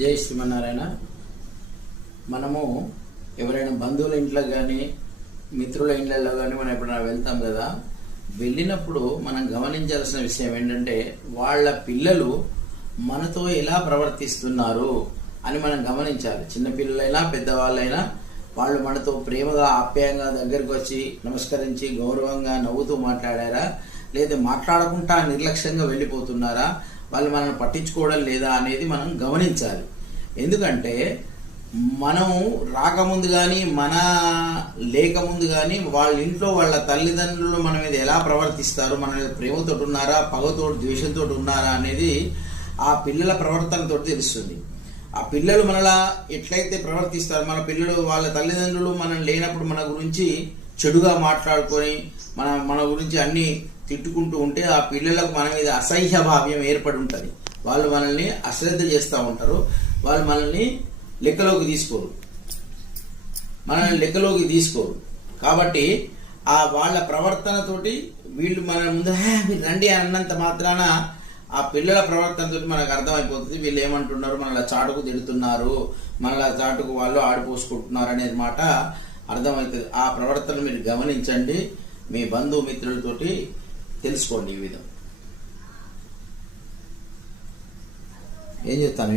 జై శ్రీమన్నారాయణ. మనము ఎవరైనా బంధువుల ఇంట్లో కానీ మిత్రుల ఇండ్లలో కానీ మనం ఎప్పుడైనా వెళ్తాం కదా వెళ్ళినప్పుడు మనం గమనించాల్సిన విషయం ఏంటంటే వాళ్ళ పిల్లలు మనతో ఎలా ప్రవర్తిస్తున్నారు అని మనం గమనించాలి. చిన్నపిల్లలైనా పెద్దవాళ్ళైనా వాళ్ళు మనతో ప్రేమగా ఆప్యాయంగా దగ్గరికి వచ్చి నమస్కరించి గౌరవంగా నవ్వుతూ మాట్లాడారా లేదా మాట్లాడకుండా నిర్లక్ష్యంగా వెళ్ళిపోతున్నారా వాళ్ళు మనల్ని పట్టించుకోవడం లేదా అనేది మనం గమనించాలి. ఎందుకంటే మనం రాకముందు కానీ మన లేకముందు కానీ వాళ్ళ ఇంట్లో వాళ్ళ తల్లిదండ్రులు మన మీద ఎలా ప్రవర్తిస్తారు మన మీద ప్రేమతో ఉన్నారా పగతో ద్వేషంతో ఉన్నారా అనేది ఆ పిల్లల ప్రవర్తనతో తెలుస్తుంది. ఆ పిల్లలు మనలా ఎట్లయితే ప్రవర్తిస్తారు మన పిల్లలు వాళ్ళ తల్లిదండ్రులు మనం లేనప్పుడు మన గురించి చెడుగా మాట్లాడుకొని మన మన గురించి అన్ని తిట్టుకుంటూ ఉంటే ఆ పిల్లలకు మన మీద అసహ్య భావ్యం ఏర్పడి ఉంటుంది. వాళ్ళు మనల్ని అశ్రద్ధ చేస్తూ ఉంటారు. వాళ్ళు మనల్ని లెక్కలోకి తీసుకోరు. మనల్ని లెక్కలోకి తీసుకోరు. కాబట్టి ఆ వాళ్ళ ప్రవర్తనతోటి వీళ్ళు మన ముందు మీరు రండి అన్నంత మాత్రాన ఆ పిల్లల ప్రవర్తనతో మనకు అర్థమైపోతుంది. వీళ్ళు ఏమంటున్నారు? మనలా చాటుకు తిడుతున్నారు. మనలా చాటుకు వాళ్ళు ఆడిపోసుకుంటున్నారు అనేది మాట అర్థమవుతుంది. ఆ ప్రవర్తన మీరు గమనించండి. మీ బంధుమిత్రులతోటి తెలుసుకోండి ఈ విధం. ఏం చెప్తాను